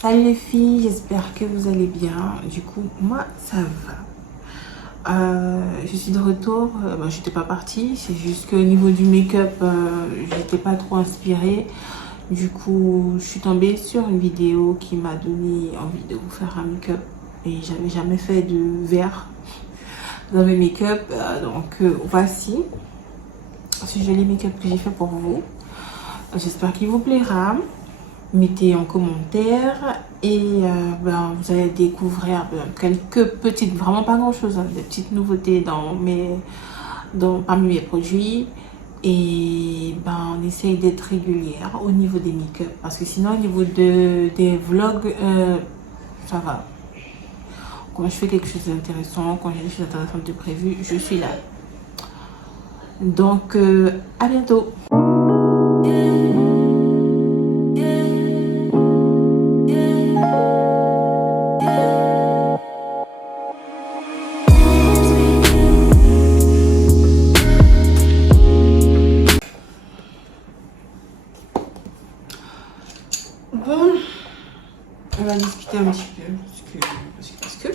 Salut les filles, j'espère que vous allez bien. Du coup, moi ça va. Je suis de retour. J'étais pas partie, c'est juste qu'au niveau du make-up, j'étais pas trop inspirée. Du coup, je suis tombée sur une vidéo qui m'a donné envie de vous faire un make-up. Et j'avais jamais fait de verre dans mes make-up. Voici ce joli make-up que j'ai fait pour vous. J'espère qu'il vous plaira. Mettez en commentaire et vous allez découvrir quelques petites, vraiment pas grand chose, des petites nouveautés parmi mes produits. Et on essaye d'être régulière au niveau des make-up parce que sinon au niveau des vlogs, ça va. Quand je fais quelque chose d'intéressant, quand j'ai des choses intéressantes de prévues, je suis là. Donc à bientôt. Bon, on va discuter un petit peu parce que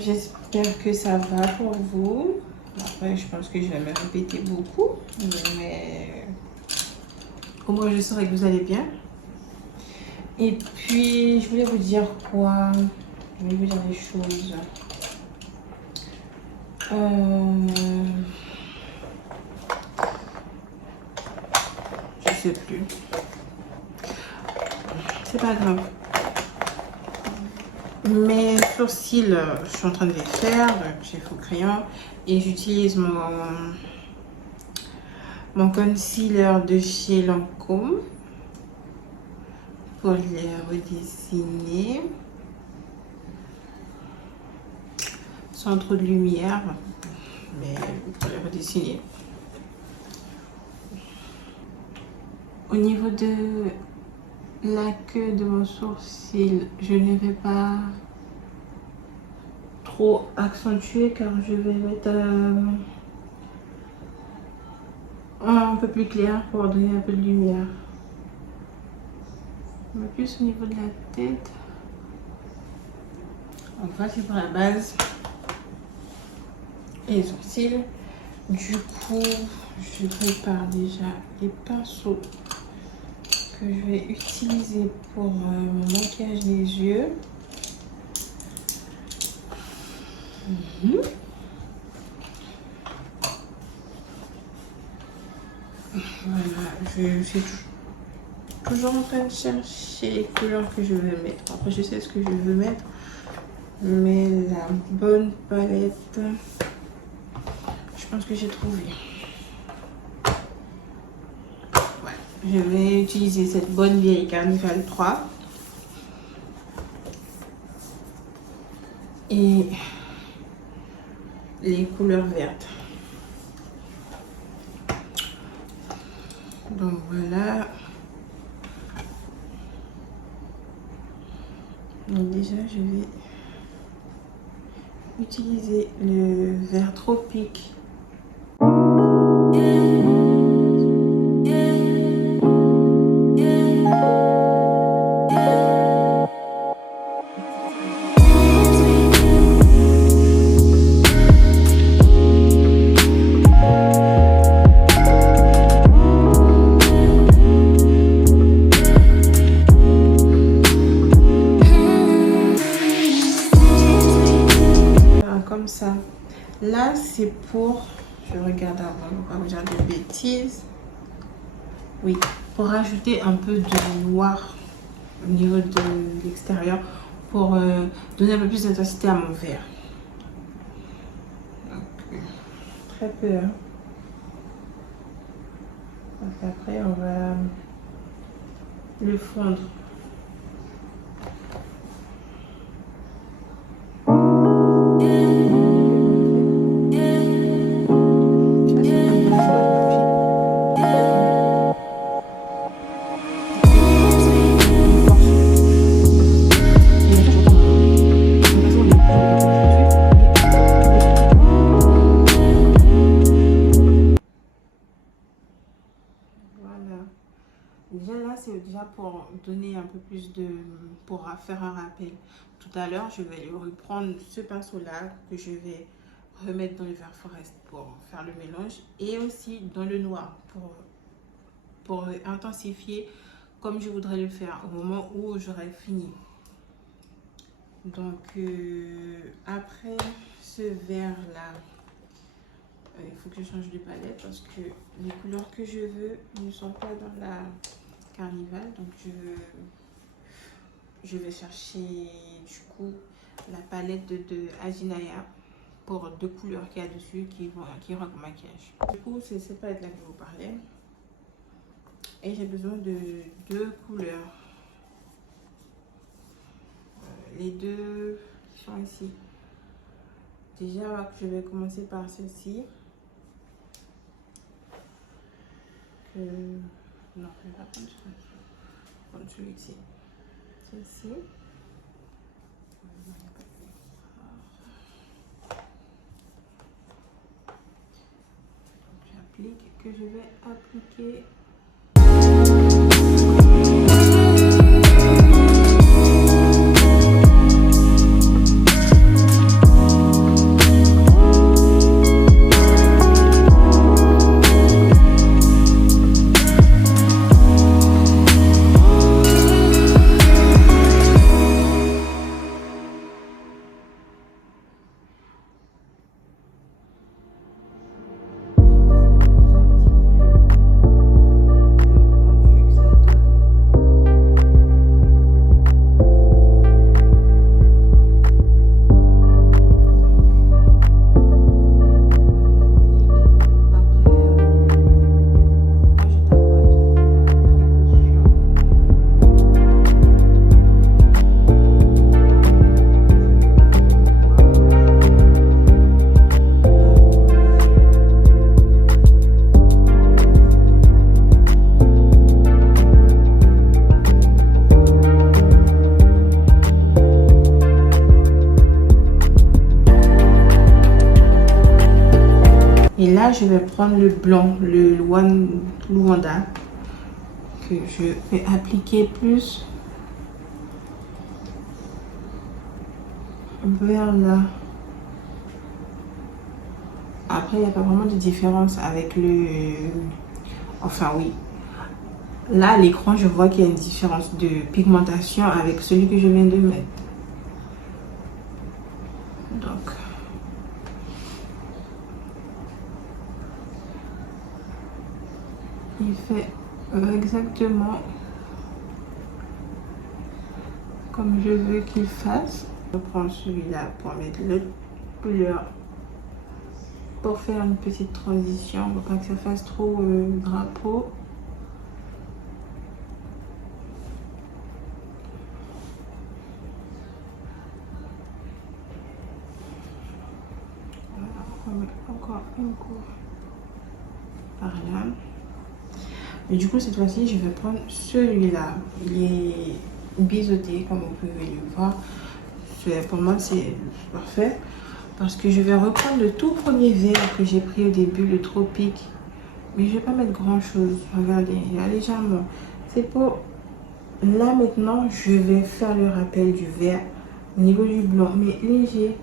j'espère que ça va pour vous. Après, je pense que je vais me répéter beaucoup, mais au moins je saurai que vous allez bien. Et puis, je voulais vous dire quoi? Je voulais vous dire des choses. Je sais plus. C'est pas grave. Mes sourcils, je suis en train de les faire. J'ai faux crayon et j'utilise mon concealer de chez Lancôme pour les redessiner sans trop de lumière, mais pour les redessiner. Au niveau de la queue de mon sourcil, je ne vais pas trop accentuer car je vais mettre un peu plus clair pour donner un peu de lumière. Mais plus au niveau de la tête. Donc voici pour la base et les sourcils. Du coup, je prépare déjà les pinceaux que je vais utiliser pour mon maquillage des yeux. Voilà, je suis toujours en train de chercher les couleurs que je veux mettre. Après, je sais ce que je veux mettre, mais la bonne palette, je pense que j'ai trouvé. Je vais utiliser cette bonne vieille Carnival 3 et les couleurs vertes. Donc voilà. Donc déjà je vais utiliser le vert tropique. Comme ça. Là, c'est pour... Je regarde avant, on va pas vous dire de bêtises. Oui, pour rajouter un peu de noir au niveau de l'extérieur pour donner un peu plus d'intensité à mon vert. Donc, très peu. Hein. Donc après, on va le fondre. c'est déjà pour donner un peu plus de... pour faire un rappel. Tout à l'heure, je vais reprendre ce pinceau-là que je vais remettre dans le vert forest pour faire le mélange. Et aussi dans le noir pour intensifier comme je voudrais le faire au moment où j'aurai fini. Donc, après ce vert-là, il faut que je change de palette parce que les couleurs que je veux ne sont pas dans la Carnival. Donc je vais chercher du coup la palette de Ajinaya pour 2 couleurs qu'il y a dessus qui rendent mon maquillage. Du coup, c'est cette palette là que je vous parlais. Et j'ai besoin de 2 couleurs. Les 2 qui sont ici. Déjà, je vais commencer par celle-ci. Non, je vais pas prendre celui-ci. Je vais prendre celui-ci. Celle-ci. J'applique, que je vais appliquer. Et là, je vais prendre le blanc, le Luanda, que je vais appliquer plus vers là. Après, il n'y a pas vraiment de différence avec le... Enfin, oui. Là, à l'écran, je vois qu'il y a une différence de pigmentation avec celui que je viens de mettre. Donc... il fait exactement comme je veux qu'il fasse. Je prends celui-là pour mettre l'autre couleur pour faire une petite transition pour pas que ça fasse trop drapeau. Voilà, on va mettre encore une couche par là. Et du coup, cette fois-ci, je vais prendre celui-là. Il est biseauté, comme vous pouvez le voir. Pour moi, c'est parfait. Parce que je vais reprendre le tout premier verre que j'ai pris au début, le Tropique. Mais je ne vais pas mettre grand-chose. Regardez, il y a légèrement. C'est pour... Là, maintenant, je vais faire le rappel du vert au niveau du blanc, mais léger.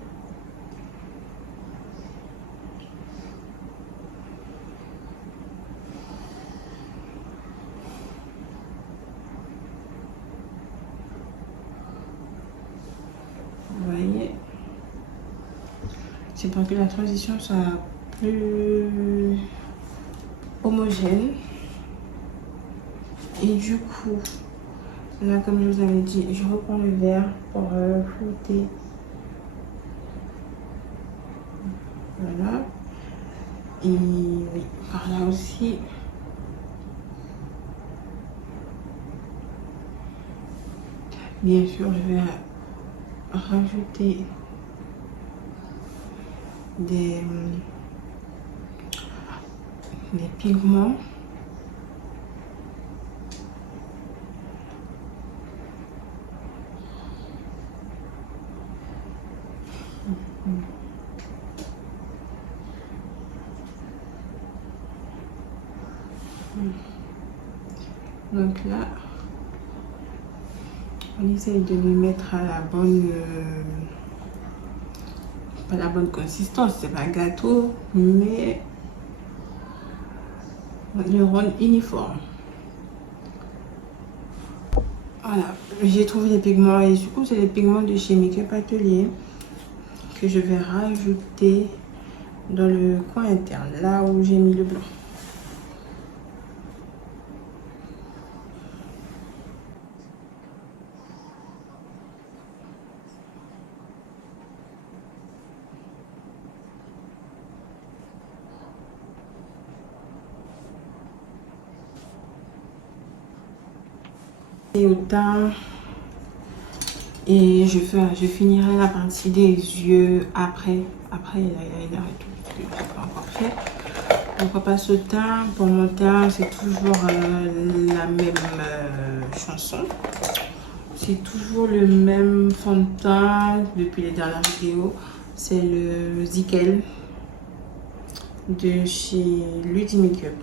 Vous voyez, c'est pour que la transition soit plus homogène. Et du coup, là, comme je vous avais dit, je reprends le verre pour flouter. Voilà. Et oui, par là aussi. Bien sûr, je vais rajouter des pigments. Donc là, On essaye de le mettre à la bonne... pas la bonne consistance, c'est pas un gâteau, mais le rendre uniforme. Voilà, j'ai trouvé les pigments et du coup c'est les pigments de chez Make-up Atelier que je vais rajouter dans le coin interne, là où j'ai mis le blanc. Et au teint, et je finirai la partie des yeux après l'eyeliner et tout, parce que je n'ai pas encore fait. Donc on passe au teint. Pour mon teint, c'est toujours la même chanson. C'est toujours le même fond de teint depuis les dernières vidéos. C'est le Zickel de chez Ludi Makeup.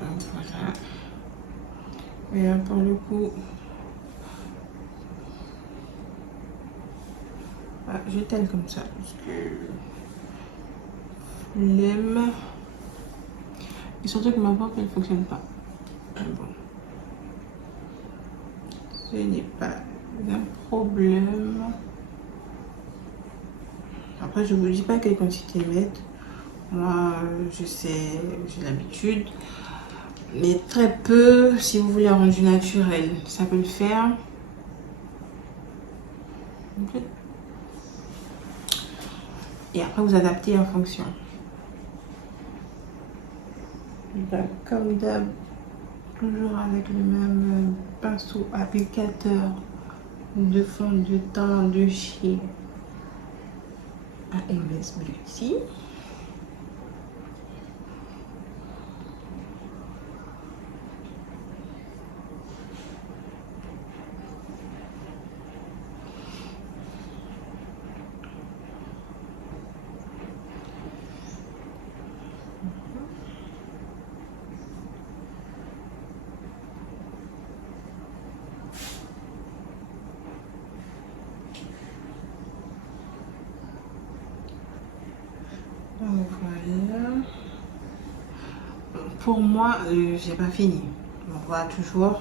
Donc voilà. Et là, pour le coup, voilà, je teinte comme ça parce que l'aime. Et surtout que ma pompe elle ne fonctionne pas. Bon. Ce n'est pas un problème. Après, je ne vous dis pas quelle quantité mettre. Moi, je sais, j'ai l'habitude. Mais très peu, si vous voulez un rendu naturel, ça peut le faire. Et après, vous adaptez en fonction. Donc, comme d'hab, toujours avec le même pinceau applicateur de fond de teint de chez AMS Beauty. Donc voilà. Pour moi, j'ai pas fini. On voit toujours.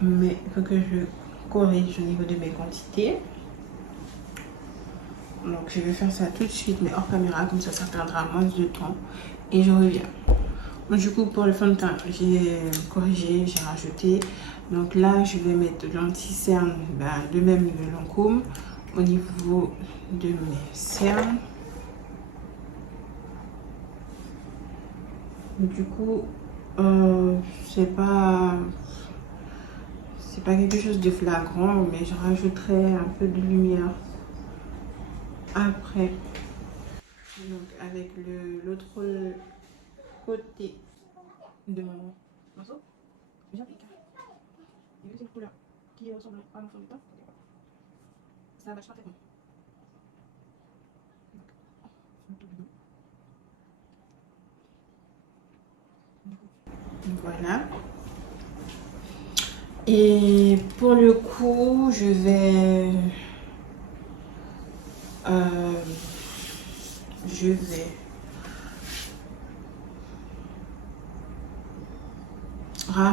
Mais il faut que je corrige au niveau de mes quantités. Donc je vais faire ça tout de suite, mais hors caméra, comme ça perdra moins de temps. Et je reviens. Bon, du coup, pour le fond de teint, j'ai corrigé, j'ai rajouté. Donc là, je vais mettre de l'anti-cerne, de même le Lancôme, au niveau de mes cernes. Du coup, c'est pas quelque chose de flagrant, mais je rajouterai un peu de lumière après. Donc avec l'autre côté de mon pinceau, j'applique. Et vu que c'est une couleur qui ressemble à mon fond de teint, ça matche parfaitement. Donc voilà. Et pour le coup, je vais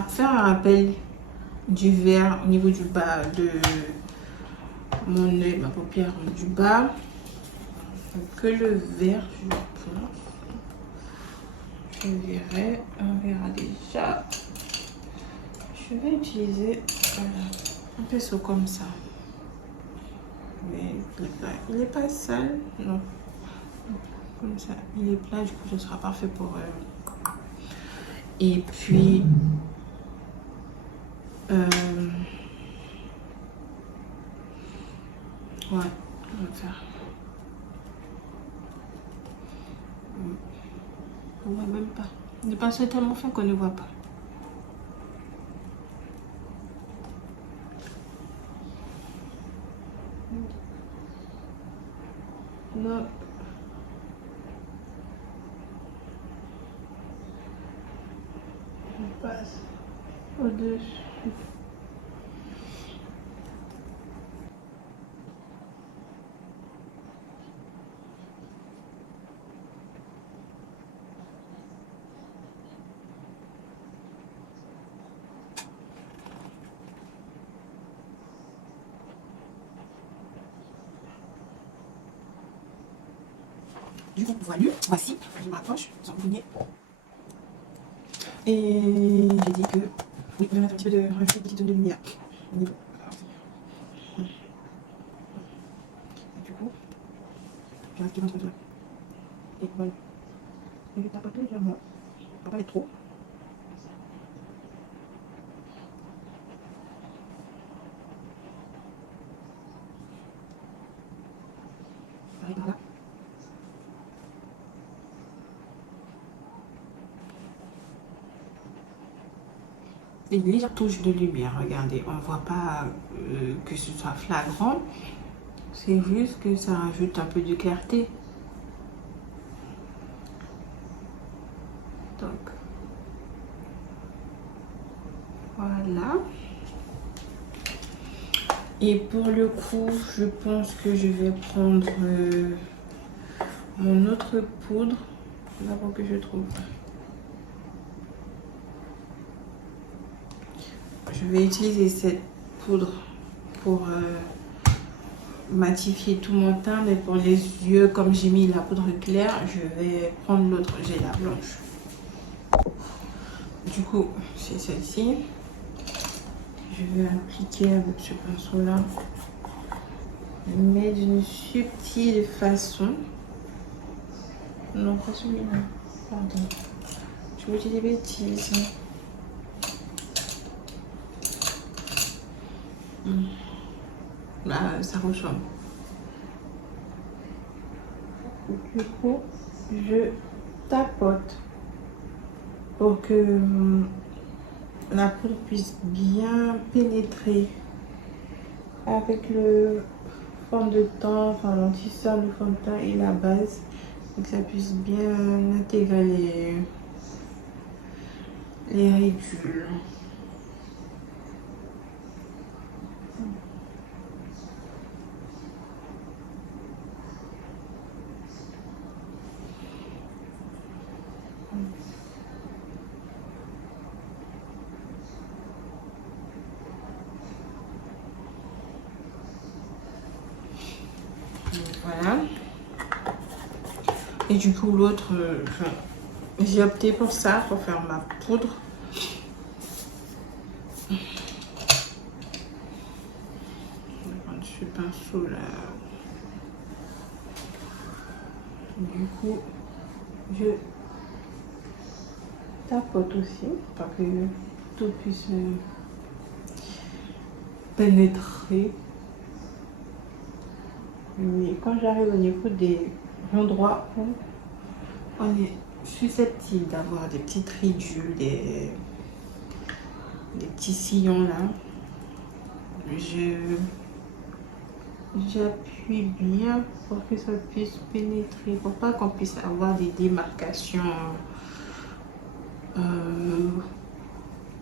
faire un rappel du vert au niveau du bas de mon œil, ma paupière du bas. Donc que le vert, je verrai, on verra déjà. Je vais utiliser un pinceau comme ça. Mais il n'est pas sale, non. Comme ça, il est plat, du coup, ce sera parfait pour et puis, ouais, on va faire. On voit même pas. Le pinceau est tellement fin qu'on ne voit pas. Non. passe au-dessus. Du coup, voici, je m'approche, sans bouger. Et j'ai dit que, oui, je vais mettre un petit peu de reflet, petite zone de lumière. Au niveau. Et du coup, je reste entre deux. Et voilà. Et je tapote légèrement. Faut pas mettre trop. Pareil par là. Une légère touche de lumière, regardez, on ne voit pas que ce soit flagrant, c'est juste que ça rajoute un peu de clarté. Donc, voilà. Et pour le coup, je pense que je vais prendre mon autre poudre, d'abord que je trouve. Je vais utiliser cette poudre pour matifier tout mon teint, mais pour les yeux, comme j'ai mis la poudre claire, je vais prendre l'autre, j'ai la blanche. Du coup, c'est celle-ci. Je vais appliquer avec ce pinceau-là, mais d'une subtile façon. Non, pas celui-là, pardon. Je me dis des bêtises. Là, ça ressemble. Du coup, je tapote pour que la poudre puisse bien pénétrer avec le fond de teint, enfin l'antisseur du fond de teint et la base, pour que ça puisse bien intégrer les ridules. Voilà. Et du coup, l'autre, j'ai opté pour ça, pour faire ma poudre. Je vais prendre ce pinceau là. Du coup, je tapote aussi, pour que tout puisse pénétrer. Mais quand j'arrive au niveau des endroits où on est susceptible d'avoir des petites ridules, des petits sillons là, j'appuie bien pour que ça puisse pénétrer, pour pas qu'on puisse avoir des démarcations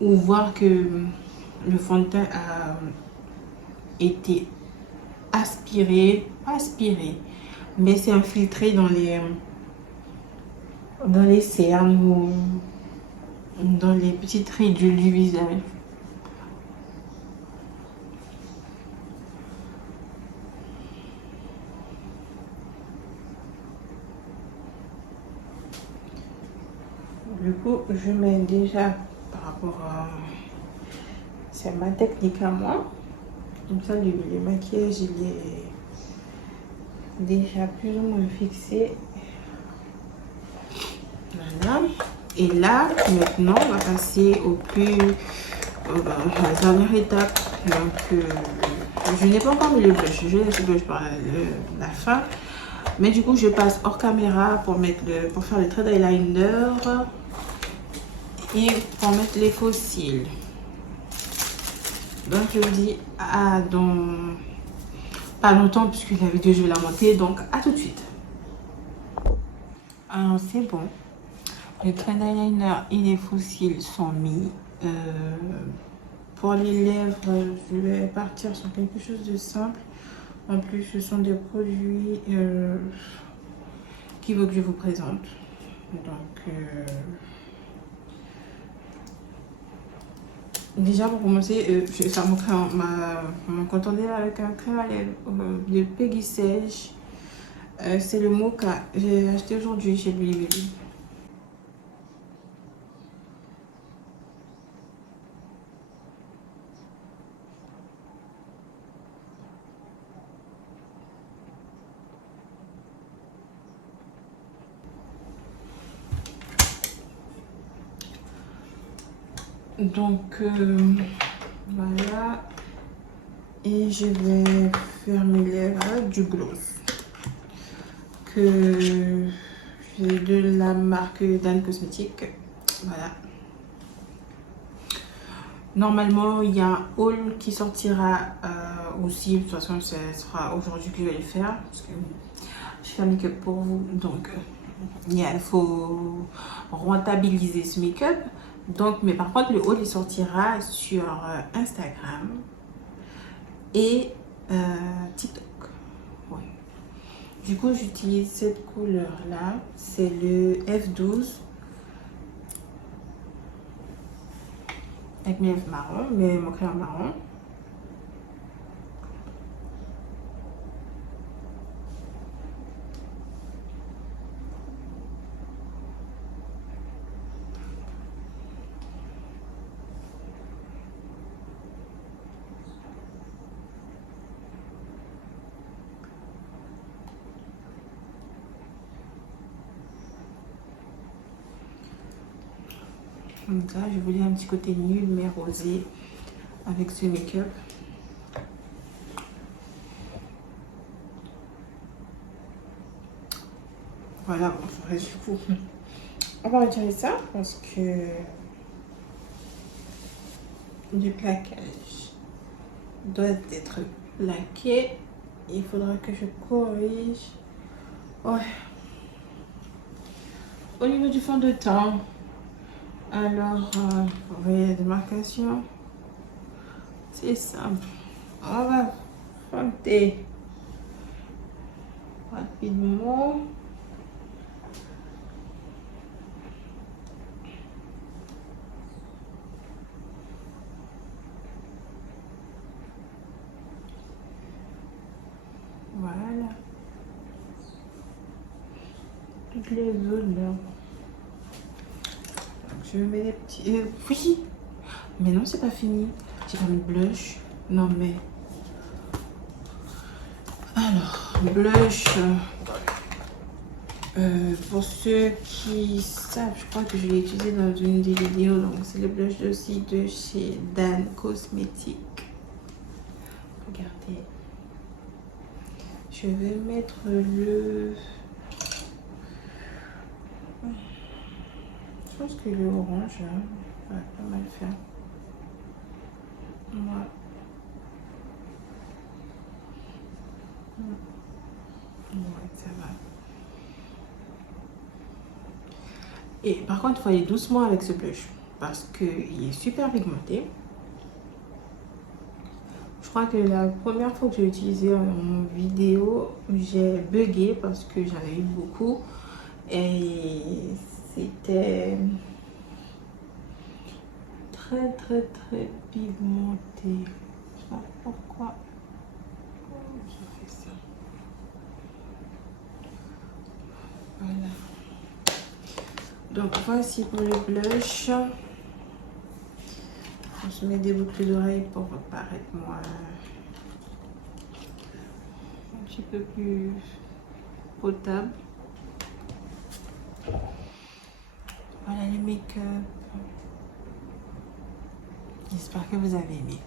ou voir que le fond de teint a été aspiré, mais c'est infiltré dans les cernes ou dans les petites ridules du visage. Du coup, je mets déjà par rapport à... C'est ma technique à moi. Comme ça, le maquillage, il est déjà plus ou moins fixé. Voilà. Et là, maintenant, on va passer à la dernière étape. Donc, je n'ai pas encore mis le blush. Je laisse le blush par la fin. Mais du coup, je passe hors caméra pour faire le trait d'eyeliner et pour mettre les faux cils. Donc, je vous dis à dans pas longtemps puisque la vidéo, je vais la monter. Donc, à tout de suite. Alors, c'est bon. Le trait d'eyeliner et les faux cils sont mis. Pour les lèvres, je vais partir sur quelque chose de simple. En plus, ce sont des produits qu'il veut que je vous présente. Donc, déjà pour commencer, ça mon crayon, mon contourner avec un crayon à lèvres de Peggy Sage. C'est le Mocha. J'ai acheté aujourd'hui chez Billy. Donc voilà, et je vais faire mes lèvres avec du gloss que j'ai de la marque Dan Cosmétique. Voilà. Normalement, il y a un haul qui sortira aussi. De toute façon, ce sera aujourd'hui que je vais le faire parce que je fais un make-up pour vous. Donc, il faut rentabiliser ce make-up. Donc, mais par contre, le haul il sortira sur Instagram et TikTok. Ouais. Du coup, j'utilise cette couleur-là. C'est le F12 avec mes lèvres marron, mais mon crayon marron. Comme ça, je voulais un petit côté nul mais rosé avec ce make-up. Voilà, bon, du coup, on va retirer ça parce que du plaquage doit être plaqué. Il faudra que je corrige. Ouais. Au niveau du fond de teint, alors, vous voyez la démarcation, c'est simple. On va fonder rapidement. Voilà. Toutes les zones là. Donc, je mets des petits... oui. Mais non, c'est pas fini. J'ai pas mis de blush. Non, mais... Alors, blush... pour ceux qui savent, je crois que je l'ai utilisé dans une des vidéos. Donc, c'est le blush aussi de chez Dan Cosmétique. Regardez. Je vais mettre le... Je pense que le orange, là, va pas mal faire. Voilà. Ouais, ça va. Et par contre, il faut aller doucement avec ce blush parce qu'il est super pigmenté. Je crois que la première fois que j'ai utilisé en vidéo, j'ai bugué parce que j'en ai eu beaucoup. Et c'était très pigmenté. Je sais pas pourquoi j'ai fait ça. Voilà. Donc voici pour le blush. On se met des boucles d'oreilles pour paraître moins un petit peu plus potable. Voilà le make-up. J'espère que vous avez aimé.